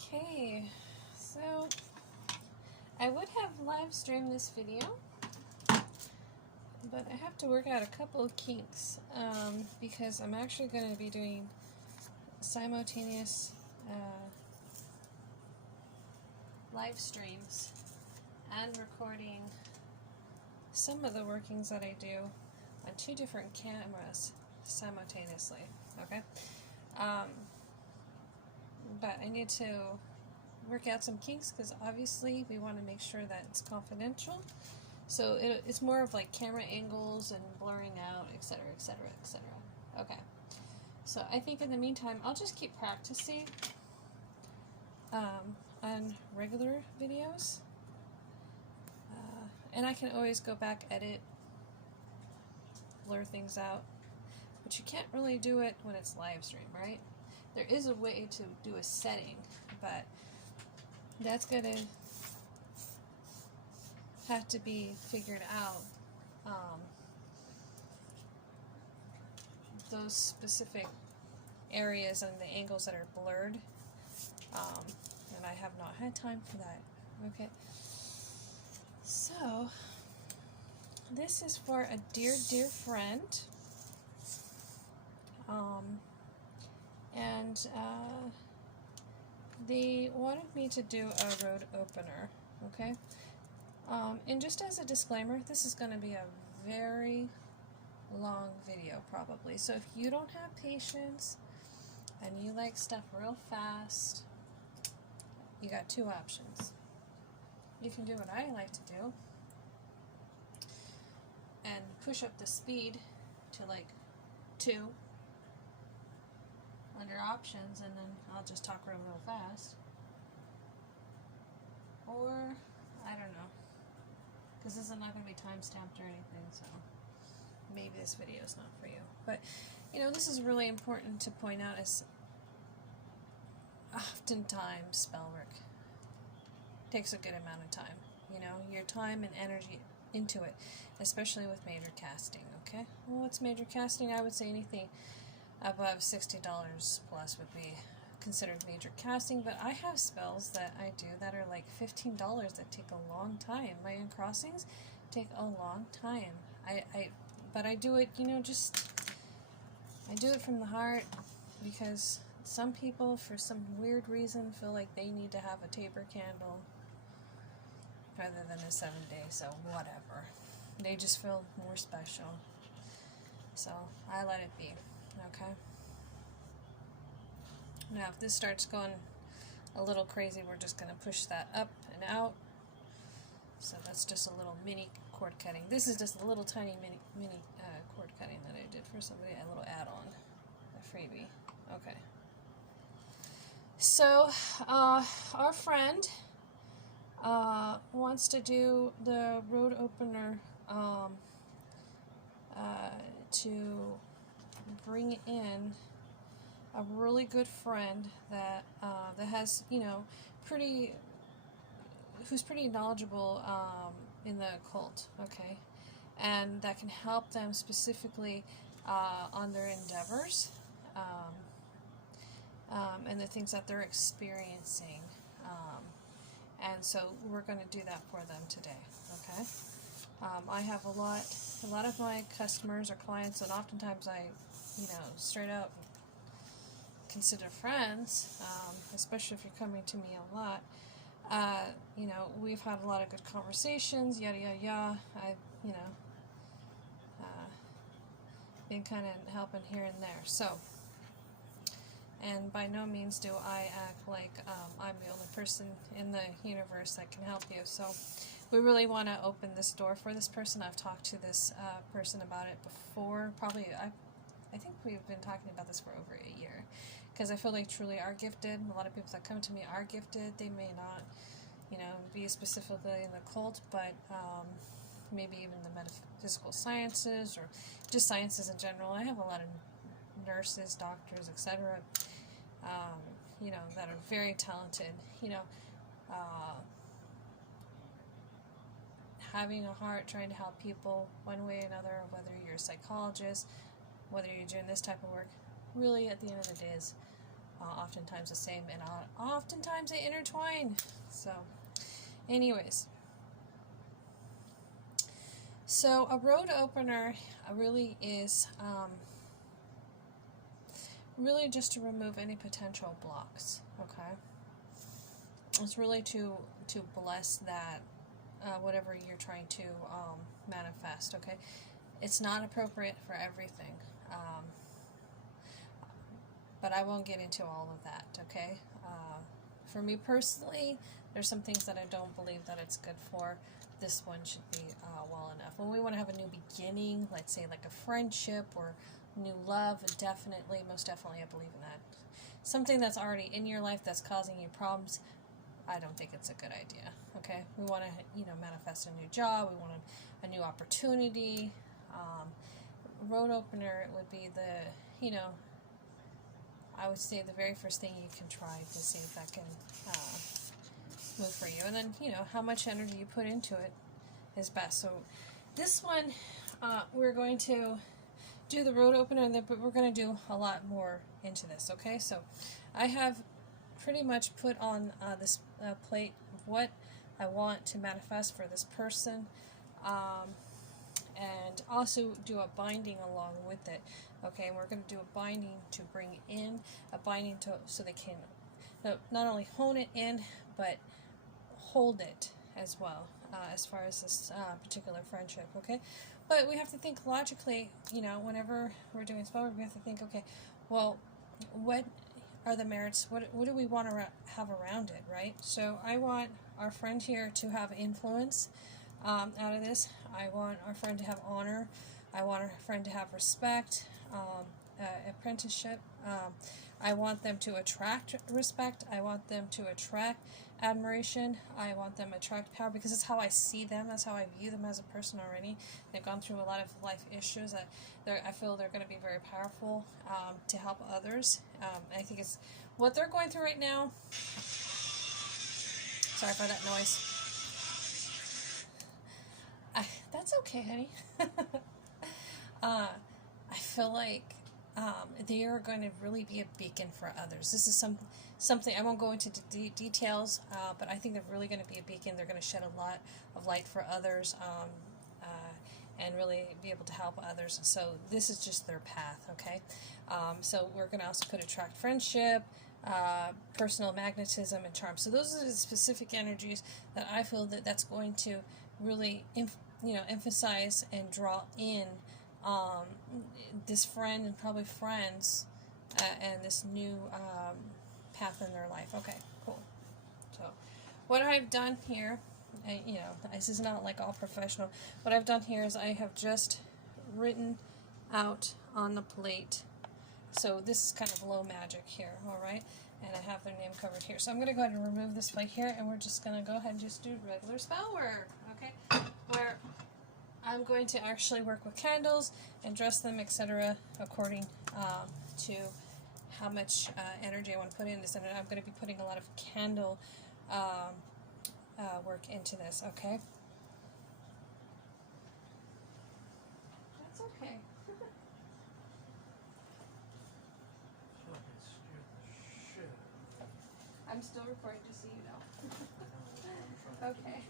Okay, so I would have live streamed this video, but I have to work out a couple of kinks because I'm actually going to be doing simultaneous live streams and recording some of the workings that I do on two different cameras simultaneously, okay? But I need to work out some kinks because obviously we want to make sure that it's confidential. So it's more of like camera angles and blurring out, etc., etc., etc. Okay. So I think in the meantime, I'll just keep practicing on regular videos. And I can always go back, edit, blur things out. But you can't really do it when it's live stream, right? There is a way to do a setting, but that's going to have to be figured out. Those specific areas and the angles that are blurred, and I have not had time for that. Okay, so this is for a dear friend, and they wanted me to do a road opener. Okay, and just as a disclaimer, this is going to be a very long video probably, so if you don't have patience and you like stuff real fast, you got two options. You can do what I like to do and push up the speed to like 2 under options, and then I'll just talk real fast, or I don't know, because this is not going to be time stamped or anything, so maybe this video is not for you. But you know, this is really important to point out, is oftentimes spell work takes a good amount of time. You know, your time and energy into it, especially with major casting. Okay, well, what's major casting? I would say anything above $60 plus would be considered major casting, but I have spells that I do that are like $15 that take a long time. My uncrossings take a long time. But I do it, you know, I do it from the heart, because some people, for some weird reason, feel like they need to have a taper candle rather than a 7-day, so whatever. They just feel more special. So I let it be, okay? Now if this starts going a little crazy, we're just going to push that up and out. So that's just a little mini cord cutting. This is just a little tiny mini cord cutting that I did for somebody, a little add-on, a freebie. Okay. So our friend wants to do the road opener to bring in a really good friend that that has, you know, who's pretty knowledgeable in the occult, okay, and that can help them specifically on their endeavors and the things that they're experiencing, and so we're going to do that for them today, okay. I have a lot of my customers or clients, and oftentimes I, you know, straight up consider friends, especially if you're coming to me a lot. You know, we've had a lot of good conversations, yada yada yada. I've, you know, been kind of helping here and there. So, and by no means do I act like I'm the only person in the universe that can help you. So we really want to open this door for this person. I've talked to this person about it before. Probably, I think we've been talking about this for over a year, because I feel they truly are gifted. A lot of people that come to me are gifted. They may not, you know, be specifically in the occult, but maybe even the metaphysical sciences, or just sciences in general. I have a lot of nurses, doctors, etc., you know, that are very talented, you know, having a heart, trying to help people one way or another, whether you're a psychologist, whether you're doing this type of work, really at the end of the day is oftentimes the same, and oftentimes they intertwine. So, anyways. So a road opener really is really just to remove any potential blocks, okay? It's really to bless that, whatever you're trying to manifest, okay? It's not appropriate for everything, but I won't get into all of that, okay? For me personally, there's some things that I don't believe that it's good for. This one should be well enough. When we want to have a new beginning, let's say like a friendship or new love, definitely, most definitely I believe in that. Something that's already in your life that's causing you problems, I don't think it's a good idea, okay? We want to, manifest a new job, we want a new opportunity. Road opener, it would be the, I would say the very first thing you can try to see if that can move for you. And then, how much energy you put into it is best. So this one, we're going to do the road opener, but we're going to do a lot more into this, okay? So I have pretty much put on this plate what I want to manifest for this person, and also do a binding along with it, okay? And we're going to do a binding to bring in, a binding so they can not only hone it in, but hold it as well, as far as this particular friendship, okay? But we have to think logically, whenever we're doing spell work, we have to think, okay, well, what are the merits? What do we want to have around it, right? So I want our friend here to have influence out of this. I want our friend to have honor. I want our friend to have respect, apprenticeship. I want them to attract respect. I want them to attract admiration. I want them to attract power, because it's how I see them. That's how I view them as a person already. They've gone through a lot of life issues that I feel they're going to be very powerful to help others. I think it's what they're going through right now. Sorry for that noise. That's okay, honey. I feel like they are going to really be a beacon for others. This is something, I won't go into details, but I think they're really going to be a beacon. They're going to shed a lot of light for others, and really be able to help others. So this is just their path, okay? So we're going to also put attract friendship, personal magnetism, and charm. So those are the specific energies that I feel that's going to really emphasize and draw in this friend and probably friends, and this new path in their life. Okay, cool. So what I've done here, this is not like all professional. What I've done here is I have just written out on the plate. So this is kind of low magic here, all right? And I have their name covered here. So I'm going to go ahead and remove this plate here, and we're just going to go ahead and just do regular spell work, okay? Where I'm going to actually work with candles and dress them, etc., according to how much energy I want to put in this. And I'm going to be putting a lot of candle work into this, okay? That's okay. I'm still recording, just so you know. Okay.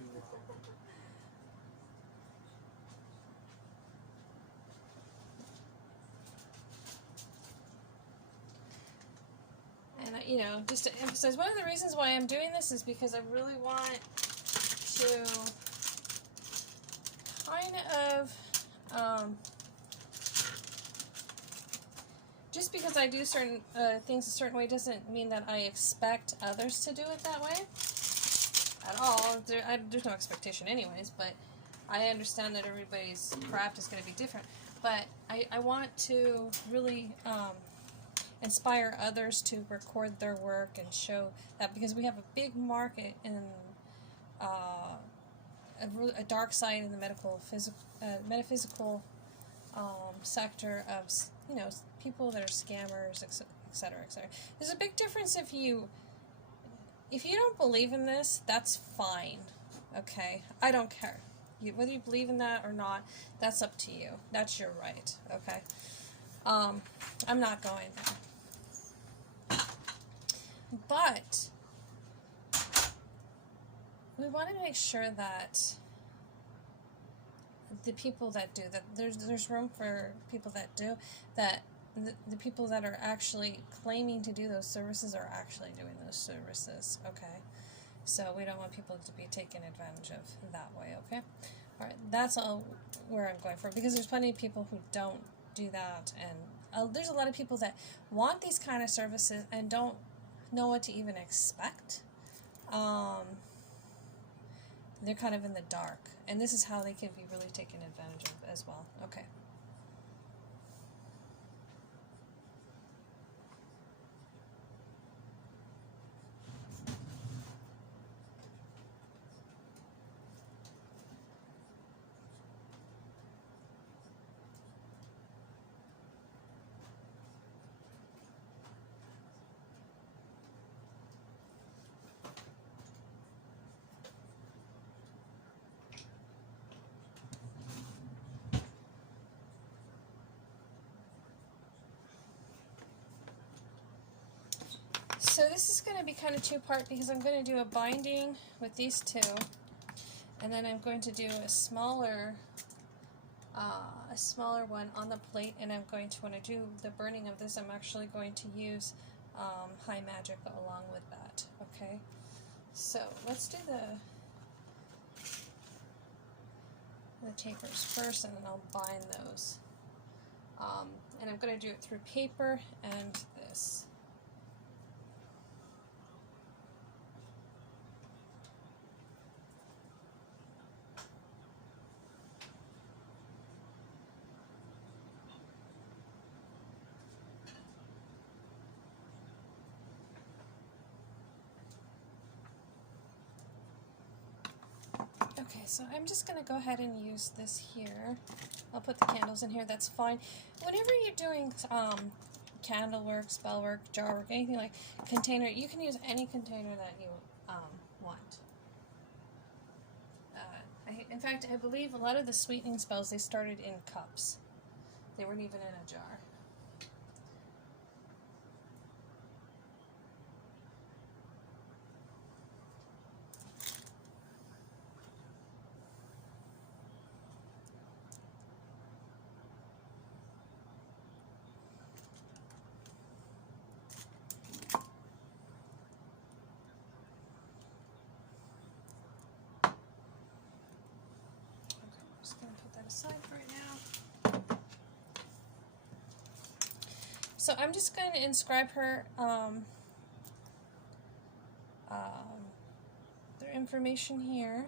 And, just to emphasize, one of the reasons why I'm doing this is because I really want to kind of, just because I do certain things a certain way doesn't mean that I expect others to do it that way at all. There's no expectation anyways, but I understand that everybody's craft is going to be different. But I want to really inspire others to record their work and show that, because we have a big market in a dark side in the metaphysical sector of people that are scammers, etc., etc. There's a big difference if you don't believe in this. That's fine, okay? I don't care whether you believe in that or not. That's up to you. That's your right, okay? I'm not going there. But we want to make sure that the people that do that, there's room for people that do that. The people that are actually claiming to do those services are actually doing those services. Okay, so we don't want people to be taken advantage of that way. Okay, all right, that's all where I'm going for, because there's plenty of people who don't do that, and there's a lot of people that want these kind of services and don't know what to even expect. They're kind of in the dark, and this is how they can be really taken advantage of as well. Okay. So this is going to be kind of two-part, because I'm going to do a binding with these two, and then I'm going to do a smaller one on the plate, and I'm going to, when I do the burning of this, I'm actually going to use high magic along with that. Okay, so let's do the tapers first, and then I'll bind those. And I'm going to do it through paper and this. Okay, so I'm just going to go ahead and use this here. I'll put the candles in here, that's fine. Whenever you're doing candle work, spell work, jar work, anything like container, you can use any container that you want. In fact, I believe a lot of the sweetening spells, they started in cups. They weren't even in a jar. Aside right now. So I'm just going to inscribe her their information here.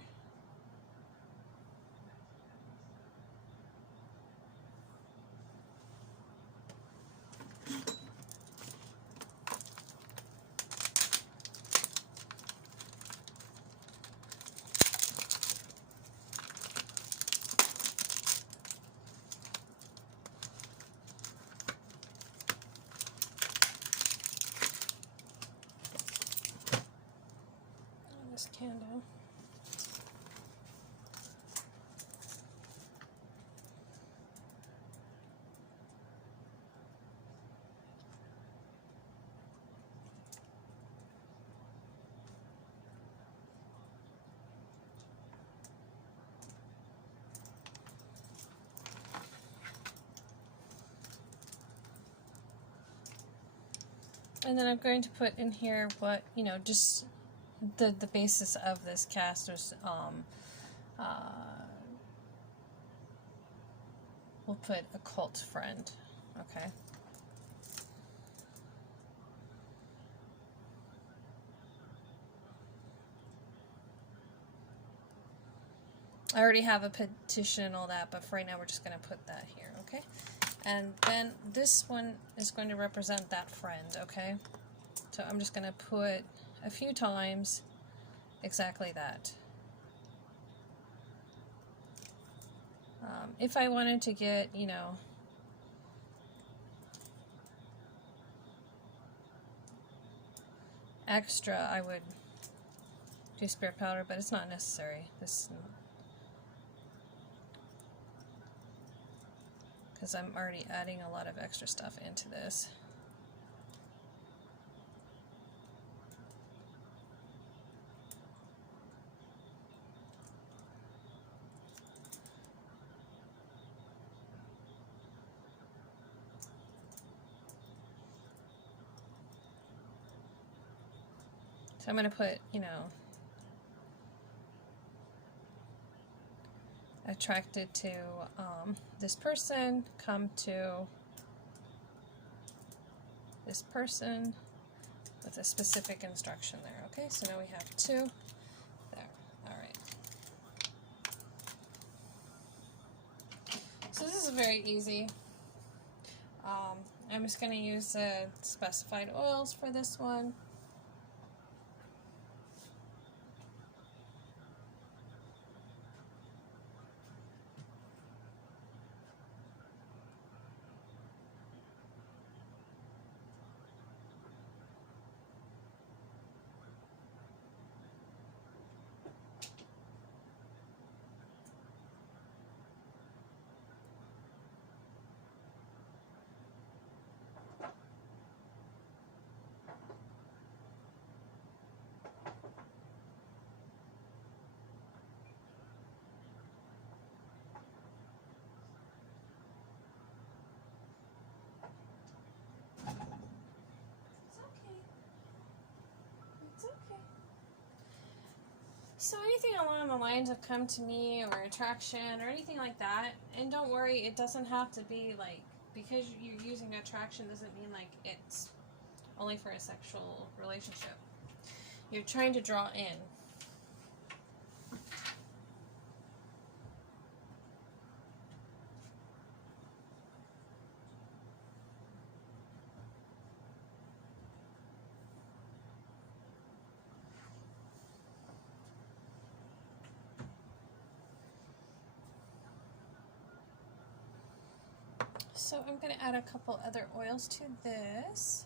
Candle. And then I'm going to put in here what, just the basis of this cast is, we'll put occult friend, okay? I already have a petition and all that, but for right now we're just going to put that here, okay? And then this one is going to represent that friend, okay? So I'm just going to put a few times exactly that. If I wanted to get, extra, I would do spirit powder, but it's not necessary. Because I'm already adding a lot of extra stuff into this. I'm going to put, you know, attracted to this person, come to this person with a specific instruction there. Okay, so now we have 2 there. All right. So this is very easy. I'm just going to use the specified oils for this one. So anything along the lines of come to me or attraction or anything like that, and don't worry, it doesn't have to be like, because you're using attraction doesn't mean like it's only for a sexual relationship. You're trying to draw in. So I'm going to add a couple other oils to this.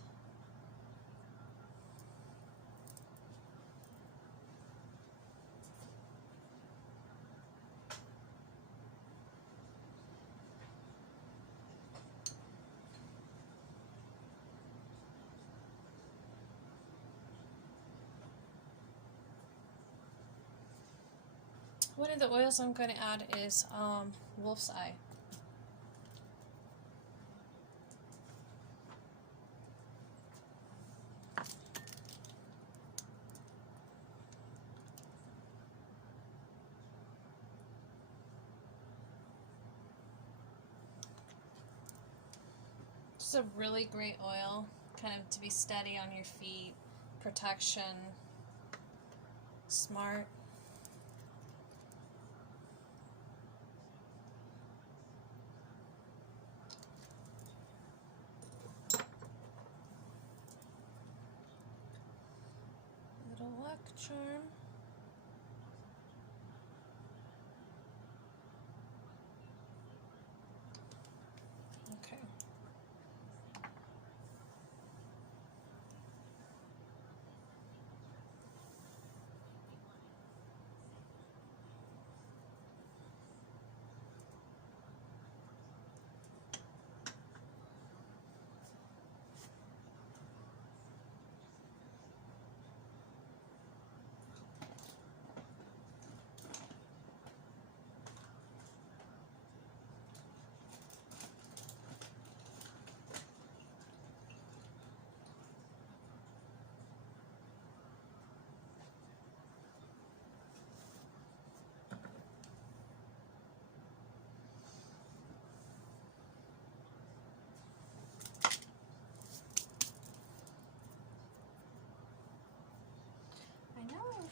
One of the oils I'm going to add is wolf's eye. It's a really great oil, kind of to be steady on your feet, protection, smart. Little luck charm. Okay.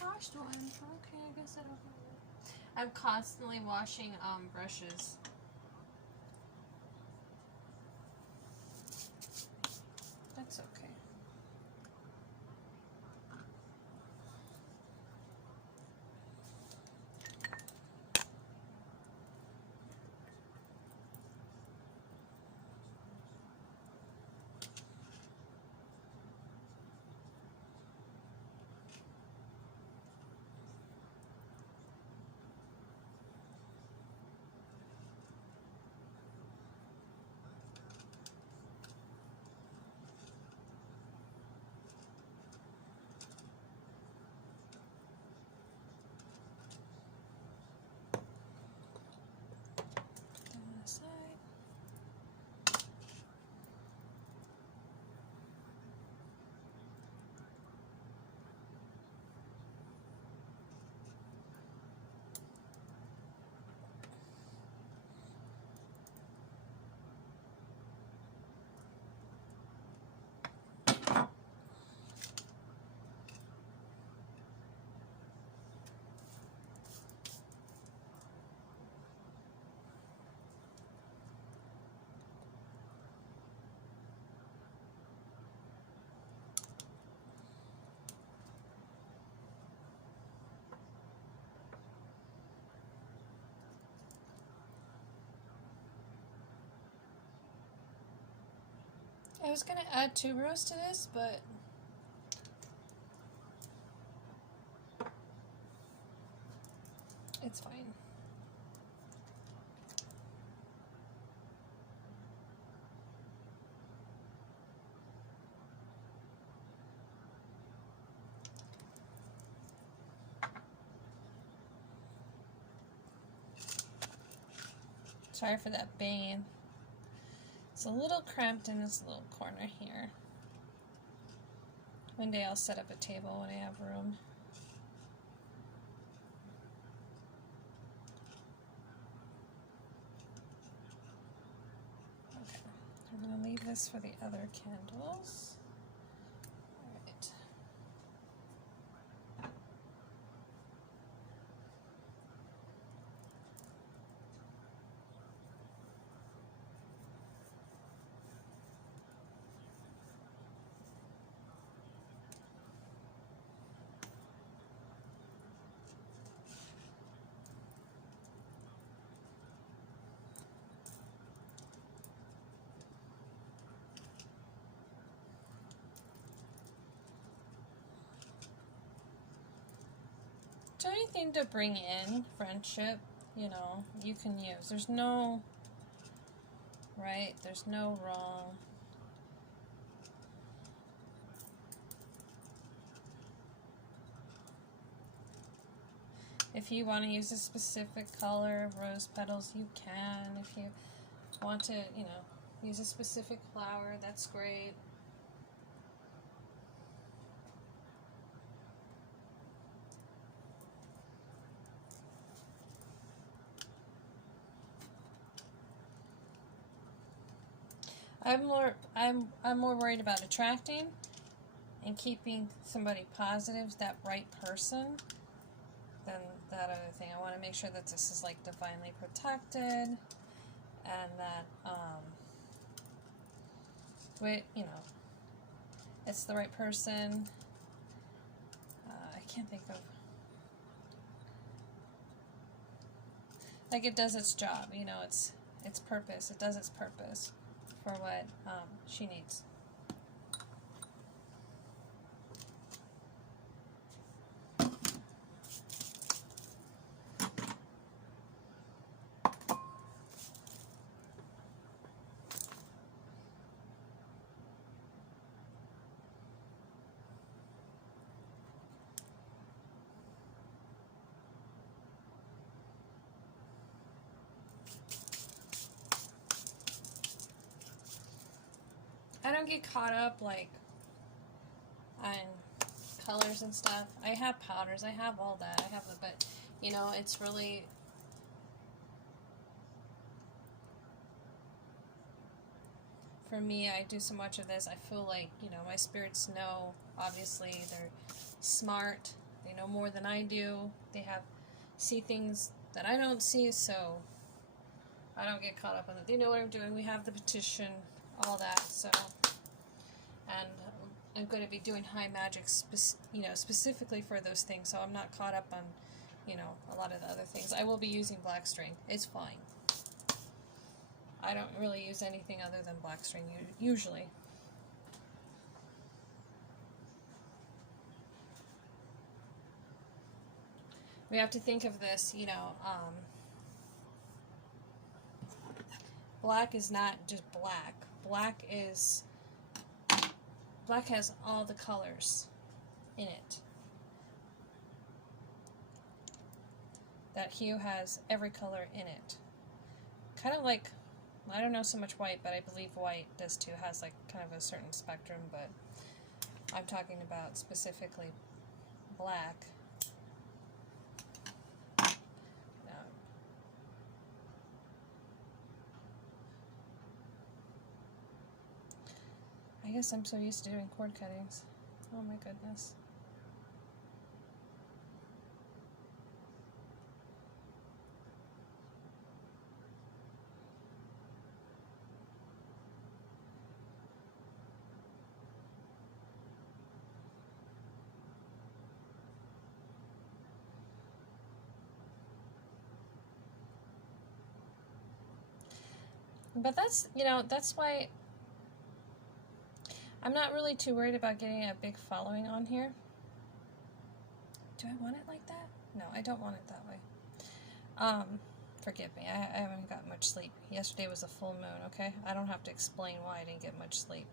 Washed one. Okay, I guess I don't know. I'm constantly washing brushes. That's okay. I was going to add tuberose to this, but it's fine. Sorry for that banging. It's a little cramped in this little corner here. One day I'll set up a table when I have room. Okay, I'm going to leave this for the other candles. Alright. So anything to bring in friendship, you know, you can use. There's no right, there's no wrong. If you want to use a specific color of rose petals, you can. If you want to, you know, use a specific flower, that's great. I'm more worried about attracting and keeping somebody positive, that right person, than that other thing. I want to make sure that this is like divinely protected, and that you know, it's the right person. I can't think of, like, it does its job. You know, its purpose. It does its purpose for what she needs. I don't get caught up like on colors and stuff. I have powders, I have all that, I have the, but you know, it's really, for me, I do so much of this, I feel like, you know, my spirits know, obviously, they're smart, they know more than I do, they see things that I don't see, so I don't get caught up on it. They know what I'm doing, we have the petition, all that, so, and I'm going to be doing high magic, you know, specifically for those things, so I'm not caught up on, you know, a lot of the other things. I will be using black string. It's fine. I don't really use anything other than black string usually. We have to think of this, you know, black is not just black. Black has all the colors in it. That hue has every color in it. Kind of like, I don't know so much white, but I believe white does too, has like kind of a certain spectrum, but I'm talking about specifically black. I guess I'm so used to doing cord cuttings. Oh my goodness. But that's, you know, that's why I'm not really too worried about getting a big following on here. Do I want it like that? No, I don't want it that way. Forgive me, I haven't got much sleep. Yesterday was a full moon, okay? I don't have to explain why I didn't get much sleep.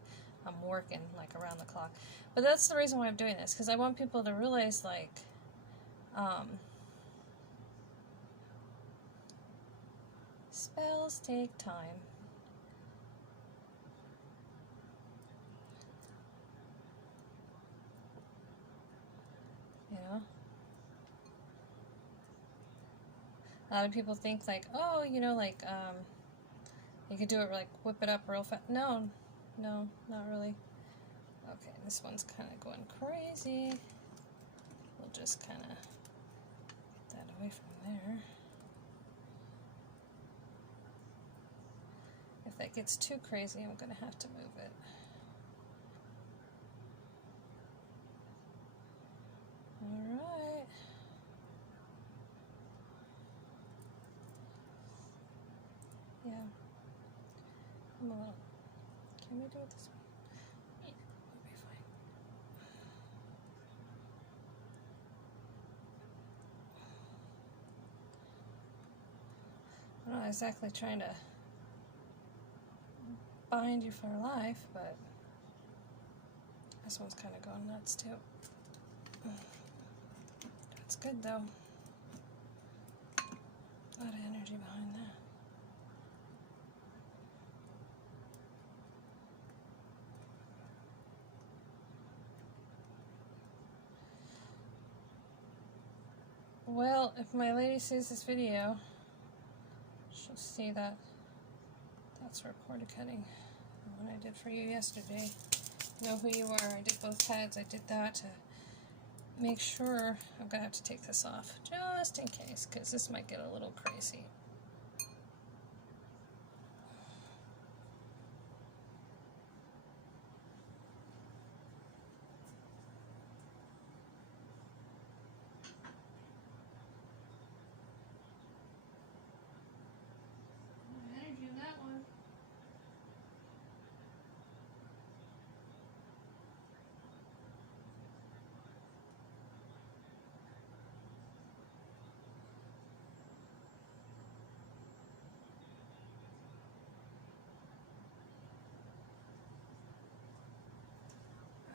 I'm working, like, around the clock. But that's the reason why I'm doing this, because I want people to realize, like, spells take time. You know? A lot of people think, like, oh, you know, like, you could do it, like, whip it up real fast. No, not really. Okay, this one's kind of going crazy. We'll just kind of get that away from there. If that gets too crazy, I'm going to have to move it. Alright. Yeah. I'm a little... Can we do it this way? Yeah, we'll be fine. I'm not exactly trying to bind you for life, but this one's kind of going nuts too. That's good though. A lot of energy behind that. Well, if my lady sees this video, she'll see that that's record cutting. The one I did for you yesterday. Know who you are. I did both heads. I did that to make sure. I'm going to have to take this off just in case, because this might get a little crazy. Energy in that one.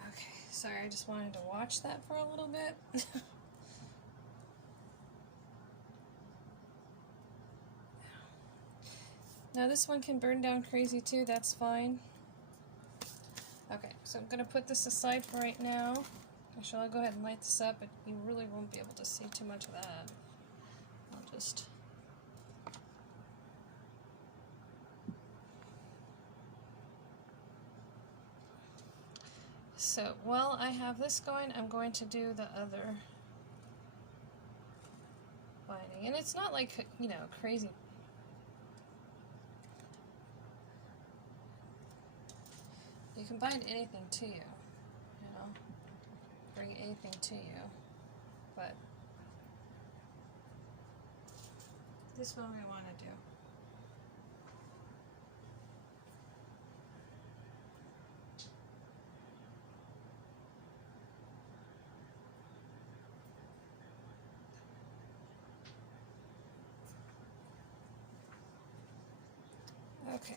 Okay, sorry, I just wanted to watch that for a little bit. Now this one can burn down crazy too, that's fine. Okay, so I'm going to put this aside for right now. Actually, I'll go ahead and light this up, but you really won't be able to see too much of that. I'll just... So, while I have this going, I'm going to do the other binding. And it's not like, you know, crazy. You can bind anything to you, you know, bring anything to you, but this one we want to do. Okay.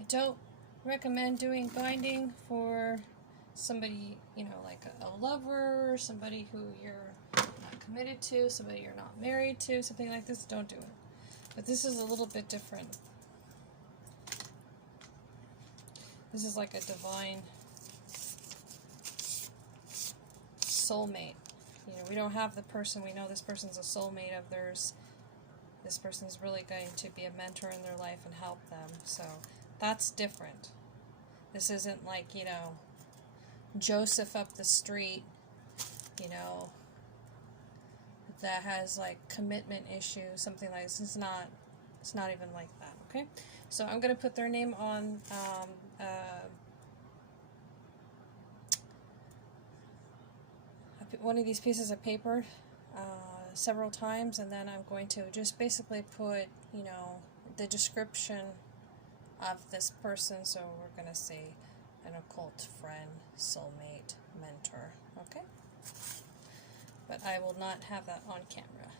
I don't recommend doing binding for somebody, you know, like a lover, somebody who you're not committed to, somebody you're not married to, something like this. Don't do it. But this is a little bit different. This is like a divine soulmate. You know, we don't have the person, we know this person's a soulmate of theirs. This person's really going to be a mentor in their life and help them. So that's different. This isn't like, you know, Joseph up the street, you know, that has like commitment issues, something like this. It's not even like that, okay? So I'm going to put their name on one of these pieces of paper several times, and then I'm going to just basically put, you know, the description of this person. So we're going to say an occult friend, soulmate, mentor, okay? But I will not have that on camera.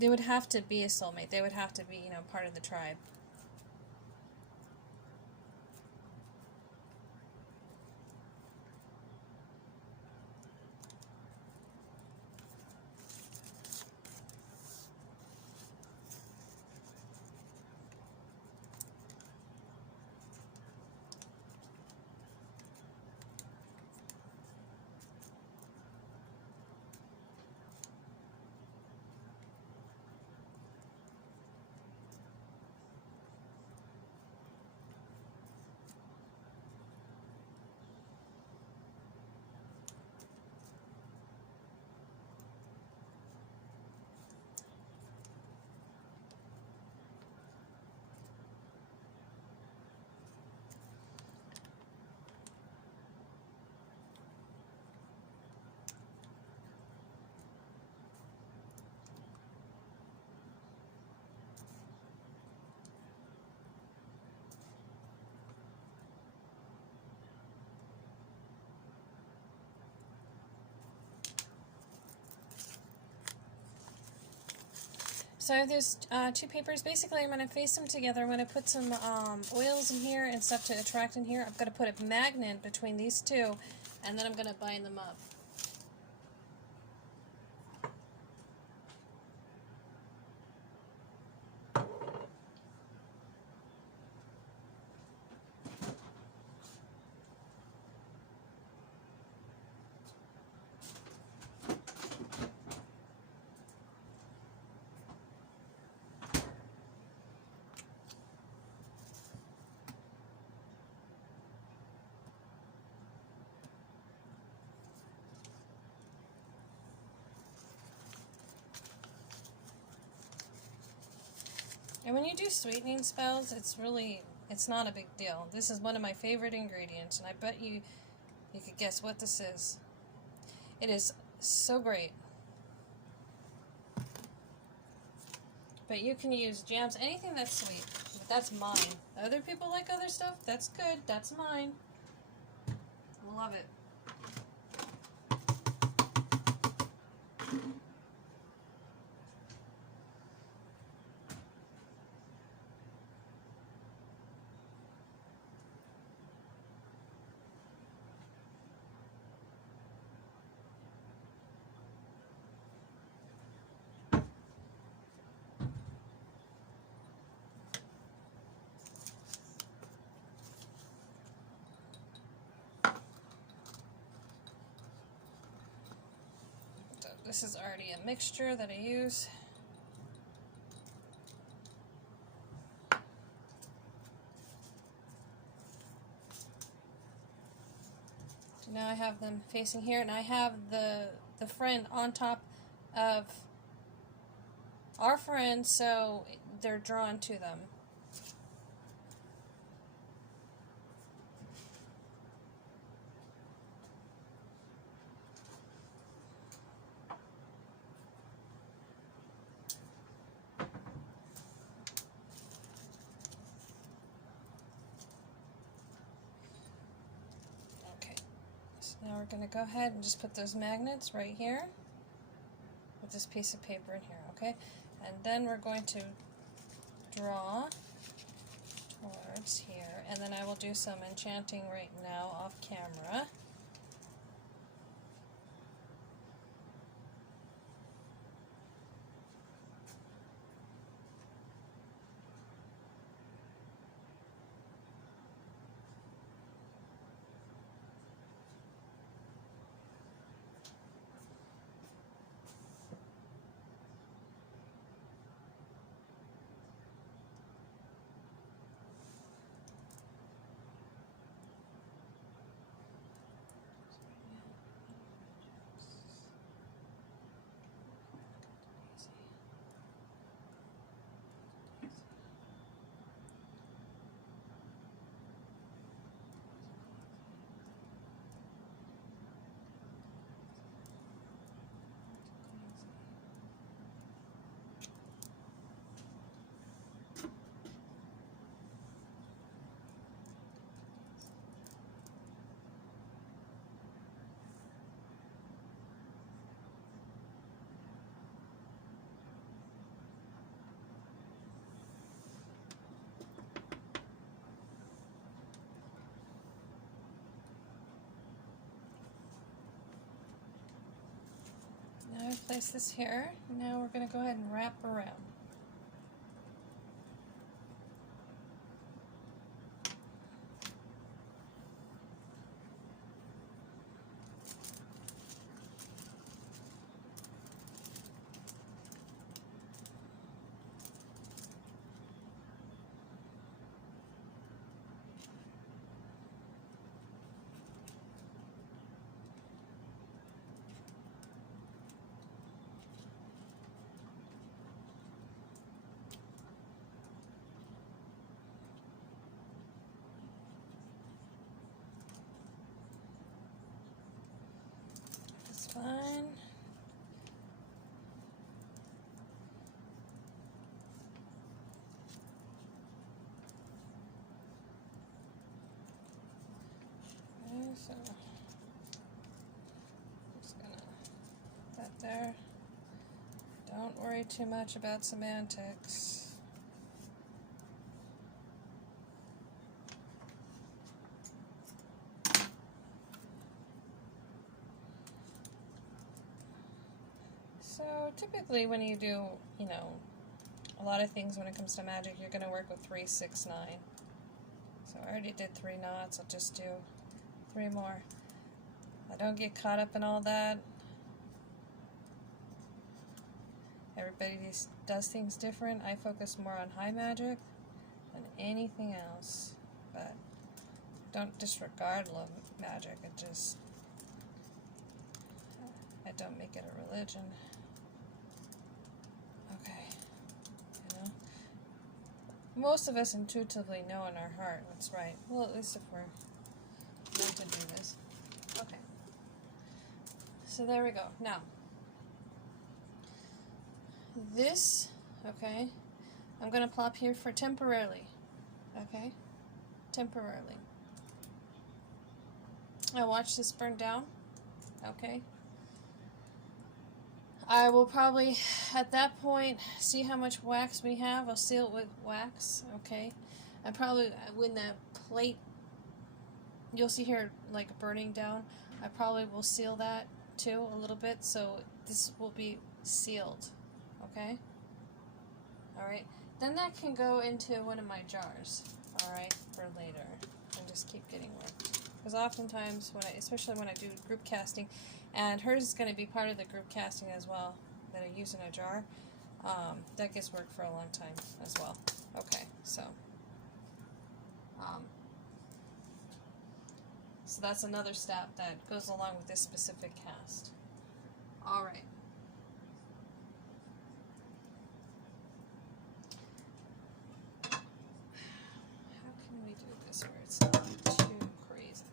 They would have to be a soulmate. They would have to be, you know, part of the tribe. So I have those two papers. Basically, I'm going to face them together. I'm going to put some oils in here and stuff to attract in here. I'm going to put a magnet between these two, and then I'm going to bind them up. And when you do sweetening spells, it's not a big deal. This is one of my favorite ingredients, and I bet you could guess what this is. It is so great. But you can use jams, anything that's sweet. But that's mine. Other people like other stuff, that's good. That's mine. Love it. This is already a mixture that I use. So now I have them facing here, and I have the friend on top of our friend, so they're drawn to them. Now we're going to go ahead and just put those magnets right here with this piece of paper in here, okay? And then we're going to draw towards here, and then I will do some enchanting right now off camera. place this here. Now we're going to go ahead and wrap around. Fine. Okay, so just gonna put that there. Don't worry too much about semantics. So typically when you do, a lot of things when it comes to magic, you're going to work with 3, 6, 9. So I already did 3 knots, I'll just do 3 more. I don't get caught up in all that. Everybody does things different. I focus more on high magic than anything else. But don't disregard low magic. I don't make it a religion. Most of us intuitively know in our heart what's right. Well, at least if we're meant to do this. Okay. So there we go. Now, this, okay, I'm going to plop here for temporarily. Okay? Temporarily. I watch this burn down. Okay? I will probably, at that point, see how much wax we have. I'll seal it with wax, okay? And probably, when the plate, you'll see here, like, burning down, I probably will seal that, too, a little bit, so this will be sealed, okay? Alright, then that can go into one of my jars, alright, for later, and just keep getting worked. Because oftentimes, especially when I do group casting, and hers is going to be part of the group casting as well, that I use in a jar. That gets worked for a long time as well. Okay, so that's another step that goes along with this specific cast. All right. How can we do this where it's not too crazy?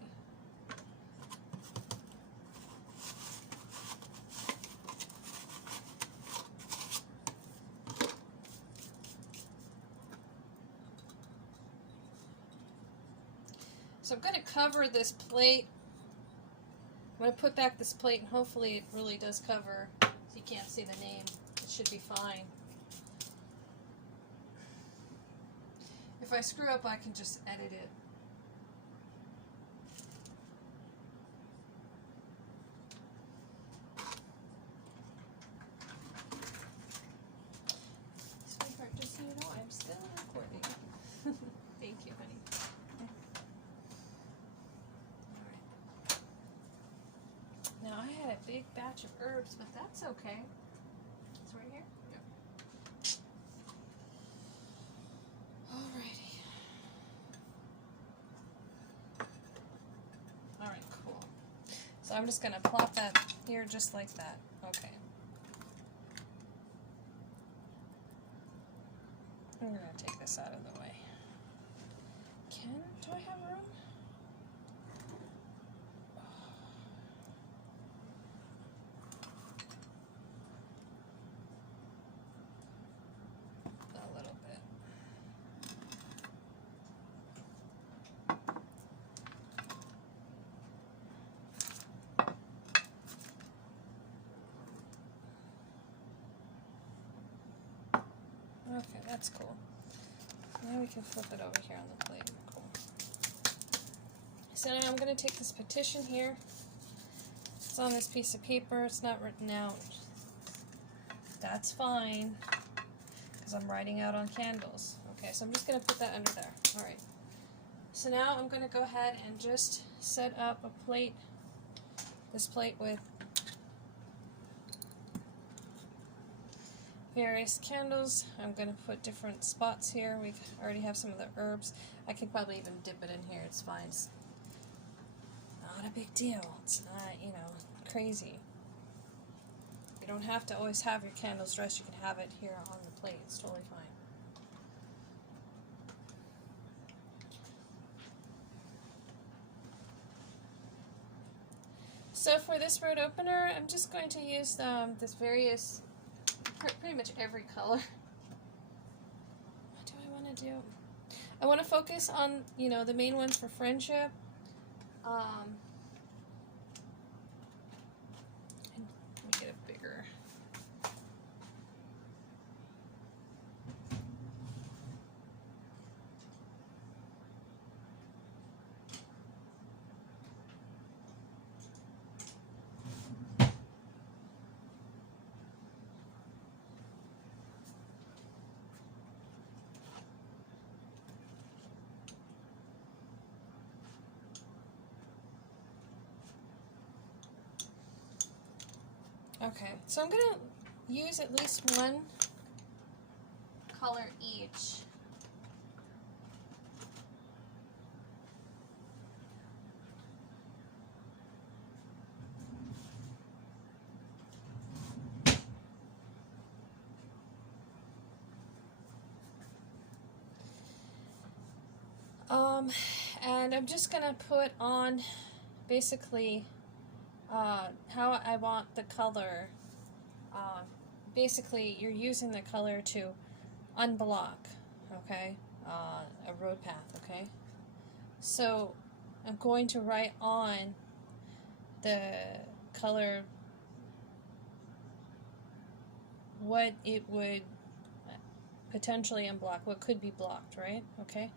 So I'm going to cover this plate. I'm going to put back this plate, and hopefully it really does cover, so you can't see the name. It should be fine. If I screw up, I can just edit it. Sweetheart, just so you know, I'm still recording. Thank you, honey. Now I had a big batch of herbs, but that's okay. It's right here? Yeah. Alrighty. Alright, cool. So I'm just going to plop that here just like that. Okay. I'm going to take this out of the way. Do I have room? A little bit. Okay, that's cool. Now we can flip it over here on the plate. Cool. So now I'm going to take this petition here. It's on this piece of paper. It's not written out. That's fine, because I'm writing out on candles. Okay, so I'm just going to put that under there. Alright. So now I'm going to go ahead and just set up a plate, this plate with various candles. I'm going to put different spots here. We already have some of the herbs. I could probably even dip it in here. It's fine. It's not a big deal. It's not, you know, crazy. You don't have to always have your candles dressed. You can have it here on the plate. It's totally fine. So for this road opener, I'm just going to use this various, pretty much every color. What do I want to do? I want to focus on, you know, the main ones for friendship. And let me get a bigger. Okay, so I'm going to use at least one color each. And I'm just going to put on basically how I want the color. Basically, you're using the color to unblock, okay, a road path, okay? So I'm going to write on the color what it would potentially unblock, what could be blocked, right? Okay,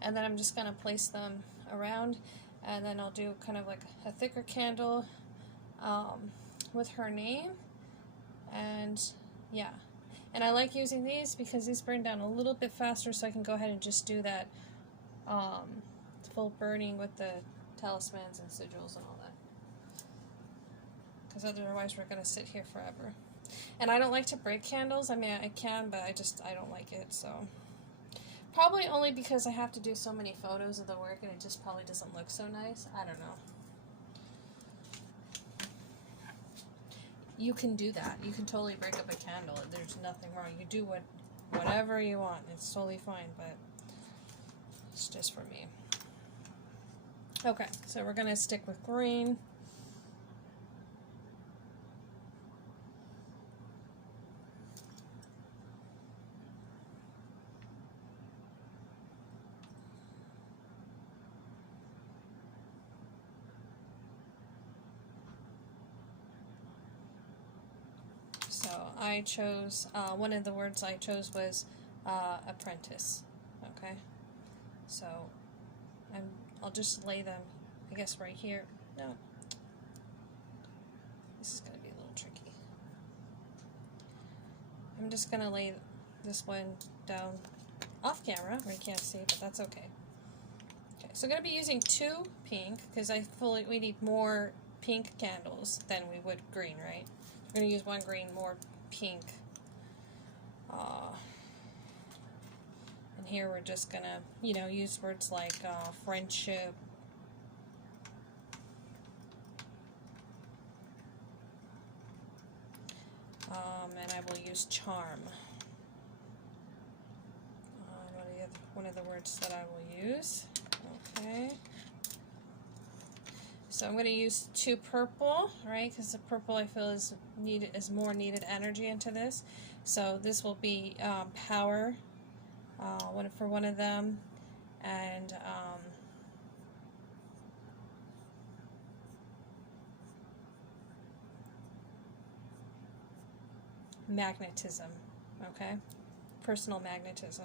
and then I'm just going to place them around, and then I'll do kind of like a thicker candle with her name, and yeah. And I like using these because these burn down a little bit faster, so I can go ahead and just do that full burning with the talismans and sigils and all that. Because otherwise we're going to sit here forever. And I don't like to break candles. I mean, I can, but I don't like it, so. Probably only because I have to do so many photos of the work and it just probably doesn't look so nice. I don't know. You can do that. You can totally break up a candle. There's nothing wrong. You do whatever you want. It's totally fine, but it's just for me. Okay, so we're going to stick with green. So I chose, one of the words I chose was apprentice, okay? So I'll just lay them, I guess, right here. No. This is going to be a little tricky. I'm just going to lay this one down off camera where you can't see, but that's okay. Okay, so I'm going to be using 2 pink because we need more pink candles than we would green, right? We're going to use 1 green, more pink. And here we're just going to, you know, use words like friendship. And I will use charm. One of the words that I will use. Okay. So I'm going to use 2 purple, right? Because the purple I feel is more needed energy into this. So this will be power for one of them, and magnetism. Okay, personal magnetism.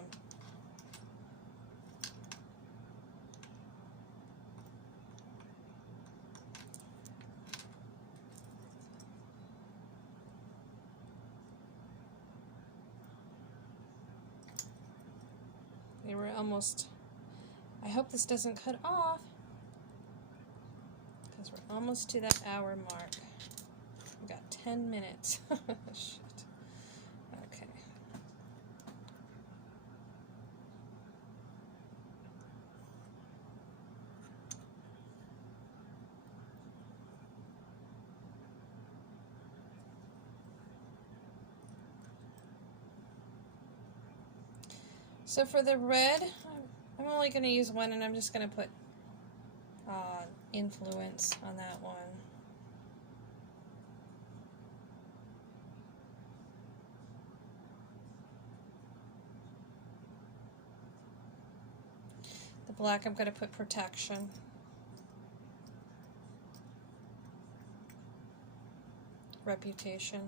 Okay, we're almost, I hope this doesn't cut off, because we're almost to that hour mark. We got 10 minutes. Shit. Okay. So for the red, I'm only going to use one, and I'm just going to put influence on that one. The black, I'm going to put protection. Reputation.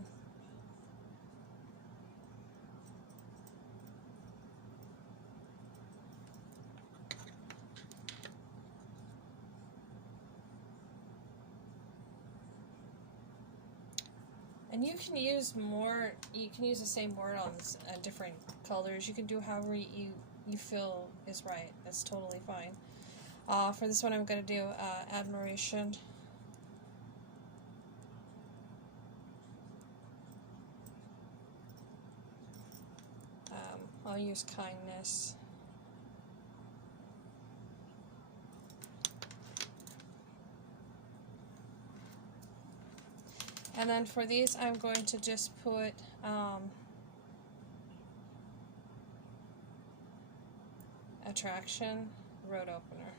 And you can use more, you can use the same word on different colors. You can do however you feel is right. That's totally fine. For this one, I'm going to do admiration. I'll use kindness. And then for these, I'm going to just put attraction, road opener.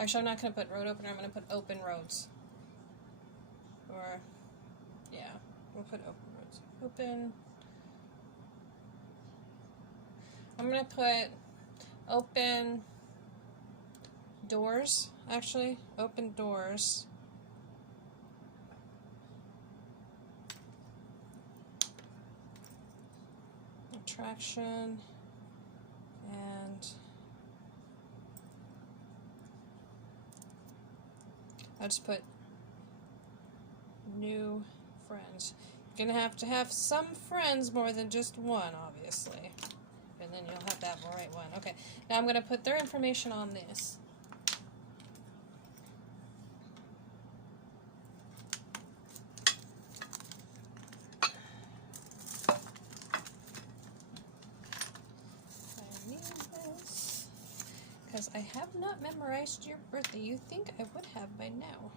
Actually, I'm not going to put road opener, I'm going to put open roads. Or, yeah, we'll put open roads. Open. I'm going to put open doors, actually. Open doors. Attraction. And I'll just put new friends. You're going to have some friends more than just one, obviously. And then you'll have that right one. Okay, now I'm going to put their information on this. I need this because I have not memorized your birthday. You think I would have by now.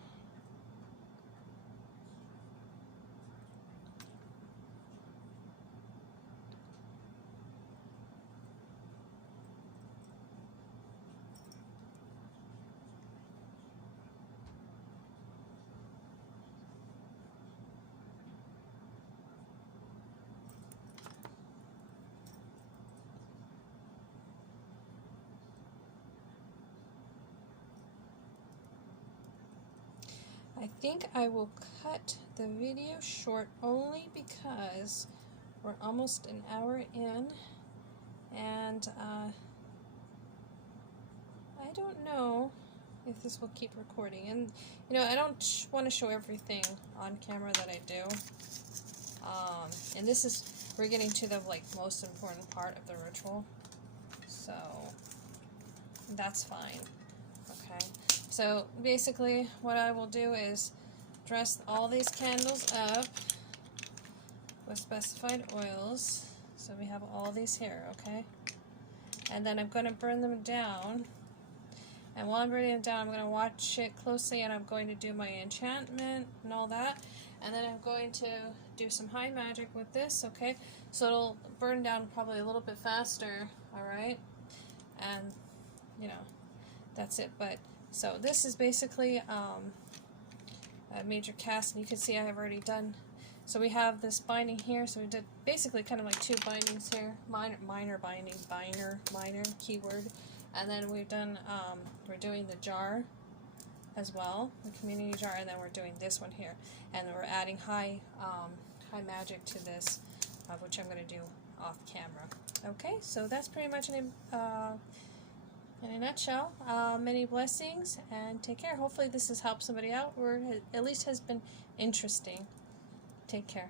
I think I will cut the video short only because we're almost an hour in, and I don't know if this will keep recording. And you know, I don't want to show everything on camera that I do. And this is, we're getting to the most important part of the ritual, so that's fine. Okay. So basically what I will do is dress all these candles up with specified oils. So we have all these here, okay? And then I'm going to burn them down. And while I'm burning them down, I'm going to watch it closely, and I'm going to do my enchantment and all that. And then I'm going to do some high magic with this, okay? So it'll burn down probably a little bit faster, alright? And, you know, that's it. But so this is basically a major cast, and you can see I have already done. So we have this binding here. So we did basically kind of like two bindings here, minor binding, minor keyword, and then we've done we're doing the jar as well, the community jar, and then we're doing this one here, and then we're adding high magic to this, which I'm going to do off camera. Okay, so that's pretty much in a nutshell, many blessings and take care. Hopefully this has helped somebody out, or at least has been interesting. Take care.